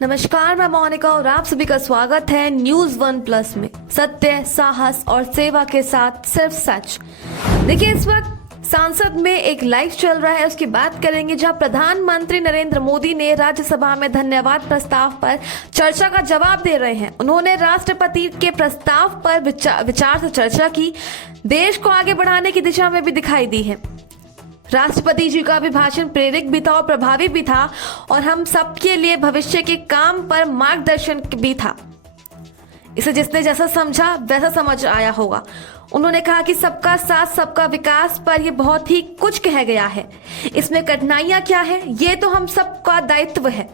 नमस्कार, मैं मोनिका और आप सभी का स्वागत है न्यूज वन प्लस में। सत्य, साहस और सेवा के साथ सिर्फ सच। देखिए, इस वक्त संसद में एक लाइव चल रहा है, उसकी बात करेंगे, जहां प्रधानमंत्री नरेंद्र मोदी ने राज्यसभा में धन्यवाद प्रस्ताव पर चर्चा का जवाब दे रहे हैं। उन्होंने राष्ट्रपति के प्रस्ताव पर विचार से चर्चा की, देश को आगे बढ़ाने की दिशा में भी दिखाई दी है। राष्ट्रपति जी का भी भाषण प्रेरक भी था और प्रभावी भी था और हम सबके लिए भविष्य के काम पर मार्गदर्शन भी था। इसे जिसने जैसा समझा वैसा समझ आया होगा। उन्होंने कहा कि सबका साथ सबका विकास पर यह बहुत ही कुछ कह गया है। इसमें कठिनाइयां क्या है, ये तो हम सबका दायित्व है।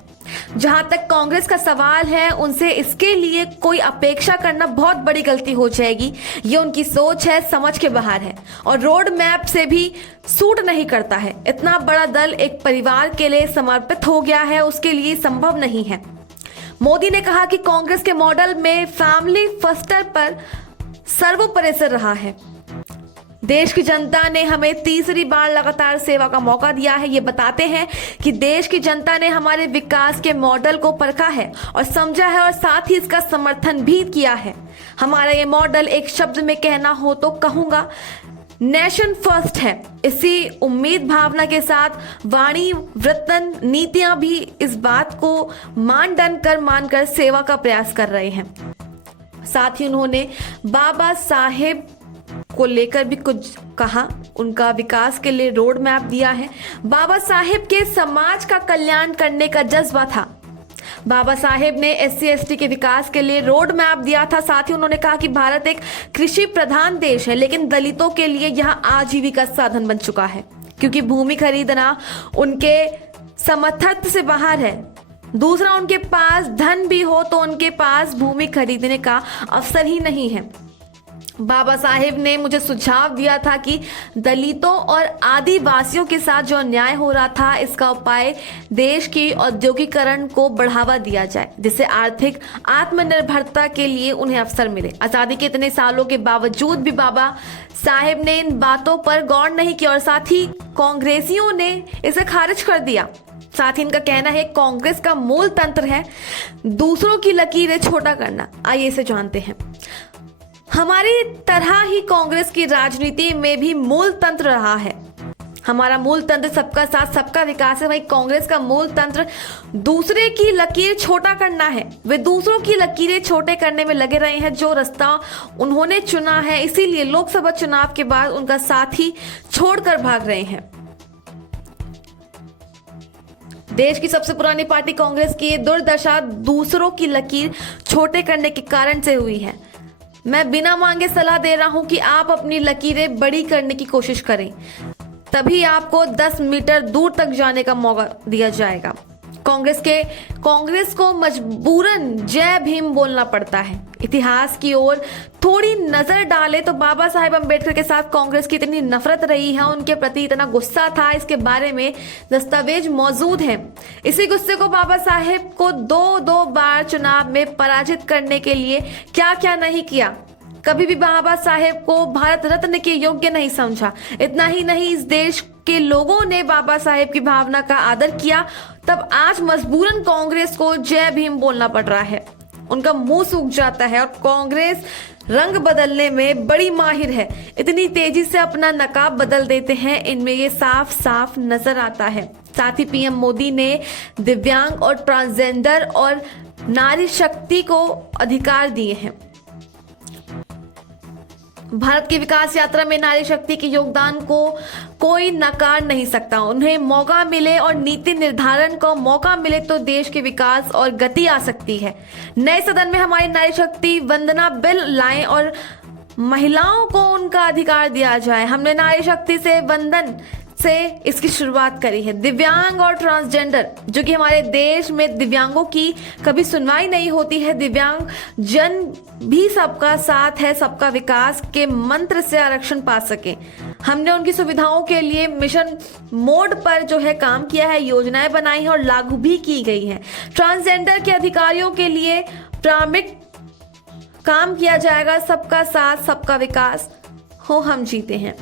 जहां तक कांग्रेस का सवाल है, उनसे इसके लिए कोई अपेक्षा करना बहुत बड़ी गलती हो जाएगी। ये उनकी सोच है, समझ के बाहर है और रोड मैप से भी सूट नहीं करता है। इतना बड़ा दल एक परिवार के लिए समर्पित हो गया है, उसके लिए संभव नहीं है। मोदी ने कहा कि कांग्रेस के मॉडल में फैमिली फर्स्ट पर सर्वोपरि रहा है। देश की जनता ने हमें तीसरी बार लगातार सेवा का मौका दिया है। ये बताते हैं कि देश की जनता ने हमारे विकास के मॉडल को परखा है और समझा है और साथ ही इसका समर्थन भी किया है। हमारा ये मॉडल एक शब्द में कहना हो तो कहूंगा, नेशन फर्स्ट है। इसी उम्मीद भावना के साथ वाणी, वृत्तन, नीतियां भी इस बात को मानकर सेवा का प्रयास कर रहे हैं। साथ ही उन्होंने बाबा साहेब को लेकर भी कुछ कहा, उनका विकास के लिए रोड मैप दिया है। बाबा साहेब के समाज का कल्याण करने का जज्बा था। बाबा साहेब ने SC/ST के विकास के लिए रोड मैप दिया था। साथ ही उन्होंने कहा कि भारत एक कृषि प्रधान देश है, लेकिन दलितों के लिए यह आजीविका साधन बन चुका है, क्योंकि भूमि खरीदना उनके समर्थन से बाहर है। दूसरा, उनके पास धन भी हो तो उनके पास भूमि खरीदने का अवसर ही नहीं है। बाबा साहेब ने मुझे सुझाव दिया था कि दलितों और आदिवासियों के साथ जो अन्याय हो रहा था, इसका उपाय देश की औद्योगिकरण को बढ़ावा दिया जाए, जिससे आर्थिक आत्मनिर्भरता के लिए उन्हें अवसर मिले। आजादी के इतने सालों के बावजूद भी बाबा साहेब ने इन बातों पर गौर नहीं किया और साथ ही कांग्रेसियों ने इसे खारिज कर दिया। साथ ही इनका कहना है कांग्रेस का मूल तंत्र है दूसरों की लकीरें छोटा करना। आइए इसे जानते हैं। हमारी तरह ही कांग्रेस की राजनीति में भी मूल तंत्र रहा है। हमारा मूल तंत्र सबका साथ सबका विकास है, वही कांग्रेस का मूल तंत्र दूसरे की लकीर छोटा करना है। वे दूसरों की लकीरें छोटे करने में लगे रहे हैं। जो रास्ता उन्होंने चुना है, इसीलिए लोकसभा चुनाव के बाद उनका साथी छोड़कर भाग रहे हैं। देश की सबसे पुरानी पार्टी कांग्रेस की दुर्दशा दूसरों की लकीर छोटे करने के कारण से हुई है। मैं बिना मांगे सलाह दे रहा हूं कि आप अपनी लकीरें बड़ी करने की कोशिश करें, तभी आपको 10 मीटर दूर तक जाने का मौका दिया जाएगा। कांग्रेस को मजबूरन जय भीम बोलना पड़ता है। इतिहास की ओर थोड़ी नजर डाले तो बाबा साहेब अम्बेडकर के साथ कांग्रेस की इतनी नफरत रही है, उनके प्रति इतना गुस्सा था, इसके बारे में दस्तावेज मौजूद हैं। इसी गुस्से को बाबा साहेब को दो बार चुनाव में पराजित करने के लिए क्या क्या नहीं किया। कभी भी बाबा साहेब को भारत रत्न के योग्य नहीं समझा। इतना ही नहीं, इस देश के लोगों ने बाबा साहेब की भावना का आदर किया, तब आज मजबूरन कांग्रेस को जय भीम बोलना पड़ रहा है। उनका मुंह सूख जाता है और कांग्रेस रंग बदलने में बड़ी माहिर है। इतनी तेजी से अपना नकाब बदल देते हैं, इनमें ये साफ साफ नजर आता है। साथ ही PM मोदी ने दिव्यांग और ट्रांसजेंडर और नारी शक्ति को अधिकार दिए हैं। भारत की विकास यात्रा में नारी शक्ति के योगदान को कोई नकार नहीं सकता। उन्हें मौका मिले और नीति निर्धारण को मौका मिले तो देश के विकास और गति आ सकती है। नए सदन में हमारी नारी शक्ति वंदना बिल लाएं और महिलाओं को उनका अधिकार दिया जाए। हमने नारी शक्ति से वंदन से इसकी शुरुआत करी है। दिव्यांग और ट्रांसजेंडर, जो कि हमारे देश में दिव्यांगों की कभी सुनवाई नहीं होती है, दिव्यांग जन भी सबका साथ है सबका विकास के मंत्र से आरक्षण पा सके। हमने उनकी सुविधाओं के लिए मिशन मोड पर जो है काम किया है, योजनाएं बनाई हैं और लागू भी की गई हैं। ट्रांसजेंडर के अधिकारियों के लिए प्राथमिक काम किया जाएगा। सबका साथ सबका विकास हो, हम जीते हैं।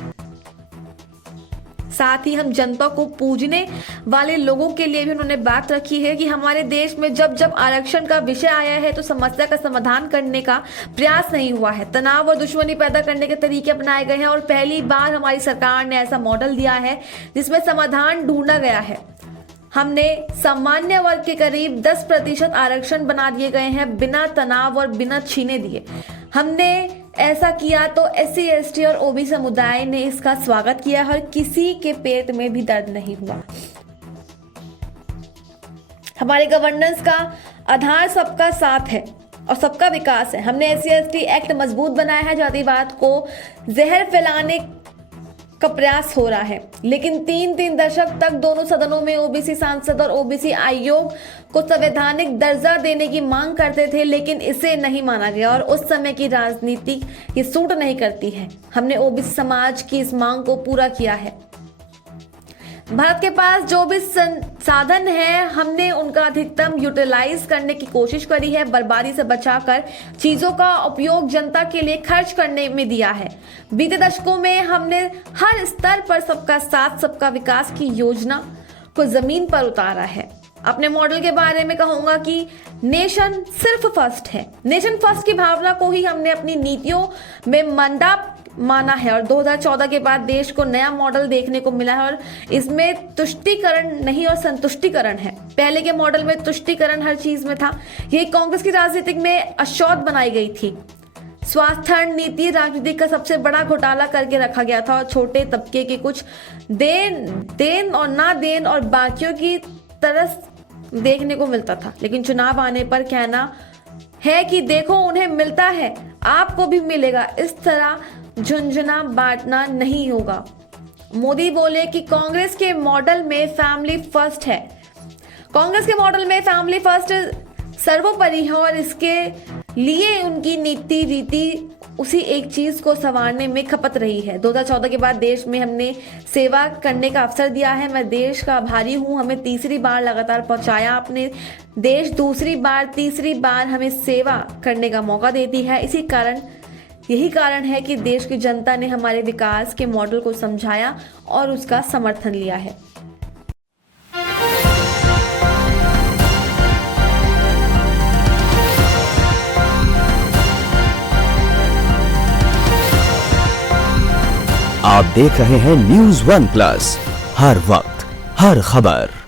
साथ ही हम जनता को पूजने वाले लोगों के लिए भी उन्होंने बात रखी है कि हमारे देश में जब जब आरक्षण का विषय आया है तो समस्या का समाधान करने का प्रयास नहीं हुआ है, तनाव और दुश्मनी पैदा करने के तरीके अपनाए गए हैं और पहली बार हमारी सरकार ने ऐसा मॉडल दिया है जिसमें समाधान ढूंढा गया है। हमने सामान्य वर्ग के करीब 10% आरक्षण बना दिए गए हैं बिना तनाव और बिना छीने दिए। हमने ऐसा किया तो SC, ST और OBC समुदाय ने इसका स्वागत किया और किसी के पेट में भी दर्द नहीं हुआ। हमारे गवर्नेंस का आधार सबका साथ है और सबका विकास है। हमने SC, ST एक्ट मजबूत बनाया है। जातिवाद को जहर फैलाने का प्रयास हो रहा है, लेकिन 3 दशक तक दोनों सदनों में OBC सांसद और OBC आयोग को संवैधानिक दर्जा देने की मांग करते थे, लेकिन इसे नहीं माना गया और उस समय की राजनीति ये सूट नहीं करती है। हमने OBC समाज की इस मांग को पूरा किया है। भारत के पास जो भी संसाधन है हमने उनका अधिकतम यूटिलाइज करने की कोशिश करी है। बर्बादी से बचाकर चीजों का उपयोग जनता के लिए खर्च करने में दिया है। बीते दशकों में हमने हर स्तर पर सबका साथ सबका विकास की योजना को जमीन पर उतारा है। अपने मॉडल के बारे में कहूंगा कि नेशन सिर्फ फर्स्ट है। नेशन फर्स्ट की भावना को ही हमने अपनी नीतियों में मंडा माना है और 2014 के बाद देश को नया मॉडल देखने को मिला है और इसमें तुष्टीकरण नहीं और संतुष्टीकरण है। पहले के मॉडल में तुष्टीकरण हर चीज में था। यही कांग्रेस की राजनीति में अशोध बनाई गई थी। स्वास्थ्य नीति राजनीति का सबसे बड़ा घोटाला करके रखा गया था और छोटे तबके के कुछ देन और ना देन और बाकियों की तरस देखने को मिलता था। लेकिन चुनाव आने पर कहना है कि देखो उन्हें मिलता है, आपको भी मिलेगा, इस तरह झुंझुना बांटना नहीं होगा। मोदी बोले कि कांग्रेस के मॉडल में फैमिली फर्स्ट है। कांग्रेस के मॉडल में फैमिली फर्स्ट सर्वोपरि है और इसके लिए उनकी नीति रीति उसी एक चीज को संवारने में खपत रही है। 2014 के बाद देश में हमने सेवा करने का अवसर दिया है। मैं देश का आभारी हूं। हमें तीसरी बार लगातार पहुंचाया अपने देश, दूसरी बार तीसरी बार हमें सेवा करने का मौका देती है। यही कारण है कि देश की जनता ने हमारे विकास के मॉडल को समझाया और उसका समर्थन लिया है। आप देख रहे हैं News One Plus, हर वक्त हर खबर।